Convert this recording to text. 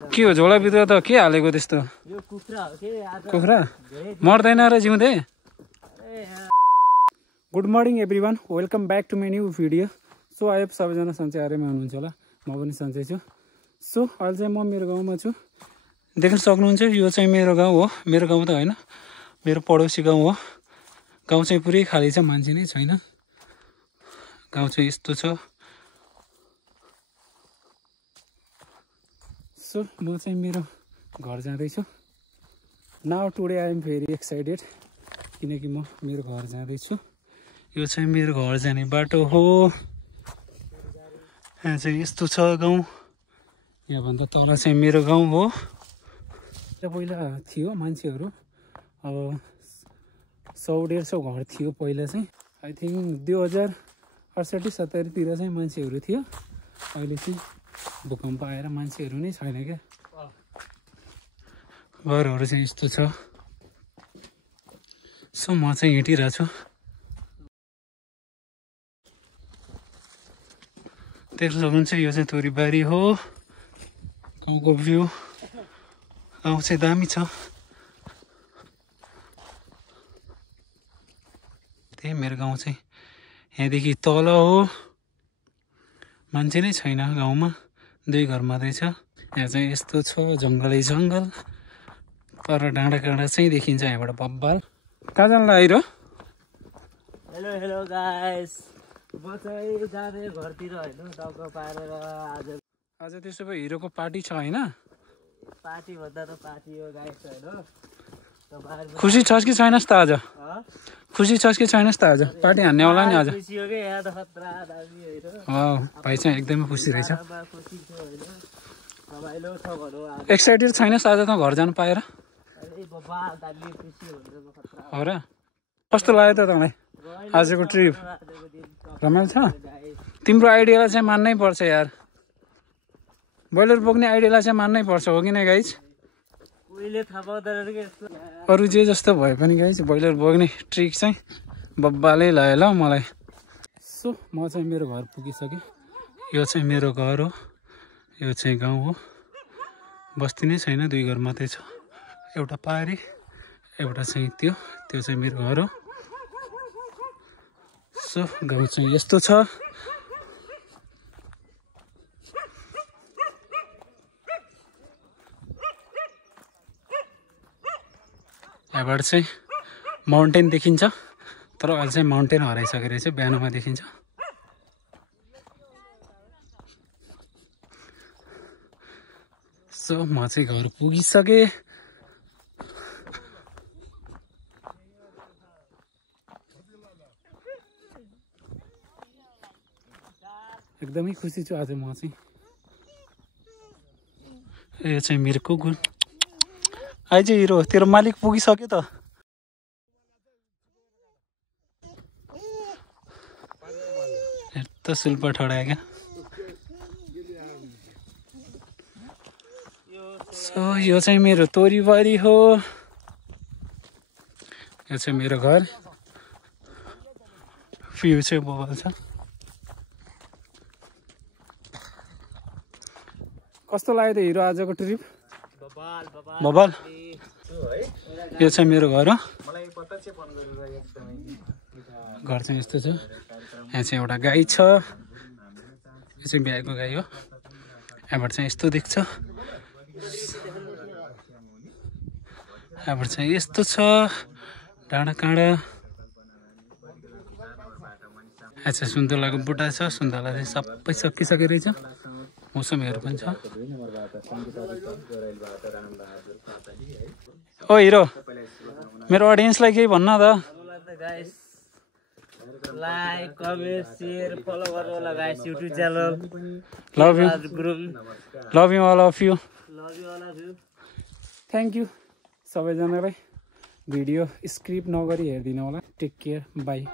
के हो झोलाभित्र त के हालेको त्यस्तो? यो कुखुरा हो के आज कुखुरा मर्दैन र जिउँदे? Good morning everyone, welcome back to my new video. So I hope सबैजना सन्चै आरामै हुनुहुन्छ होला, म पनि सन्चै छु। सो अहिले चाहिँ म मेरो गाउँमा छु, देख्न सक्नुहुन्छ। यो चाहिँ मेरो गाउँ हो, मेरो गाउँ त होइन, मेरो पडोसी गाउँ हो। गाउँ चाहिँ पुरै खाली छ, मान्छे नै छैन। गाउँ चाहिँ यस्तो छ। सो म चाहिँ मेरो घर जाँदैछु। Now today I am very excited, किनकि म मेरो घर जाँदैछु। यो चाहिँ मेरो घर जाने बाटो हो। यहाँ चाहिँ यस्तो छ गाउँ। यहाँभन्दा तल चाहिँ मेरो गाउँ हो। पहिला थियो मान्छेहरू, अब 100-150 घर थियो पहिला चाहिँ। आई थिङ्क 2068-70 तिर चाहिँ मान्छेहरू थियो। अहिले चाहिँ भूकम्प आएर मान्छेहरू नै छैन क्या। घरहरू चाहिँ यस्तो छ। सो म चाहिँ हिँडिरहेको छु। देख्न सक्नुहुन्छ यो चाहिँ तोरीबारी हो। गाउँको भ्यू, गाउँ चाहिँ दामी छ। त्यही मेरो गाउँ चाहिँ यहाँदेखि तल हो। मान्छे नै छैन गाउँमा, 2 घर मात्रै छ। यहाँ चाहिँ यस्तो छ, जङ्गलै जङ्गल। तर डाँडा काँडा चाहिँ देखिन्छ यहाँबाट बब्बाल। कहाँ जानु लाग्यो? हेलो हेलो गाइस, म चाहिँ जाने घरतिर होइन, टाउको पारेर आज त्यसो भए हिरोको पार्टी छ होइन? पार्टी भन्दा त पार्टी हो गाइस होइन। खुसी छस् कि छैनस् त आज? खुसी छस् कि छैनस् त आज? पार्टी हान्ने होला नि आज। खुसी हो के, यहाँ त खतरा दामी होइन। भाइ चाहिँ एकदमै खुसी रहेछ। खुसी छु होइन, रमाइलो छ भनौँ आज। एक्साइटेड छैनस् आज त घर जानु पाएर? अरे बाबा दामी खुसी हुन्छ म खतरा। हो र? कस्तो लाग्यो त तँलाई आजको ट्रिप? रमाइलो छ? तिम्रो आइडियालाई चाहिँ मान्नै पर्छ यार। ब्रोइलर बोक्ने आइडियालाई चाहिँ मान्नै पर्छ, हो कि नै गाइज? अरू जे जस्तो भए पनि गाइज, ब्रोइलर बोक्ने ट्रिक चाहिँ बब्बाले लाग्यो ल मलाई। सो म चाहिँ मेरो घर पुगिसकेँ। यो चाहिँ मेरो घर हो, यो चाहिँ गाउँ हो। बस्ती नै छैन, 2 घर मात्रै छ। एउटा पारी, एउटा चाहिँ त्यो चाहिँ मेरो घर हो। सो गाउँ चाहिँ यस्तो छ। यहाँबाट चाहिँ माउन्टेन देखिन्छ, तर अहिले चाहिँ माउन्टेन हराइसकेको रहेछ, बिहानमा देखिन्छ। सो म चाहिँ घर पुगिसकेँ। एकदमै खुसी छु आज म चाहिँ। यो चाहिँ मेरो कुकुर आइज। हिरो तेरो मालिक पुगिसक्यो त। यस्तो सुल्पा ठडायो क्या। सो यो चाहिँ मेरो तोरीबारी हो। यो चाहिँ मेरो घर। भ्यू चाहिँ बबाल छ। कस्तो लाग्यो त हिरो आजको ट्रिप? बबाल। यो चाहिँ मेरो घर हो। घर चाहिँ यस्तो छ। यहाँ चाहिँ एउटा गाई छ, यो चाहिँ बिहाको गाई हो। यहाँबाट चाहिँ यस्तो देख्छ। यहाँबाट चाहिँ यस्तो छ डाँडा काँडा। यहाँ चाहिँ सुन्तलाको बुट्टा छ, सुन्तला चाहिँ सबै सकिसकेको रहेछ। मौसमीहरू पनि छ। ओ हिरो, मेरो अडियन्सलाई केही भन्न त। लाइक, कमेन्ट, शेयर, फलो गर्नु होला guys YouTube channel. Love you, love you all of you. Thank you सबैजनालाई। भिडियो स्क्रिप्ट नगरी हेरिदिनु होला। Take care, by.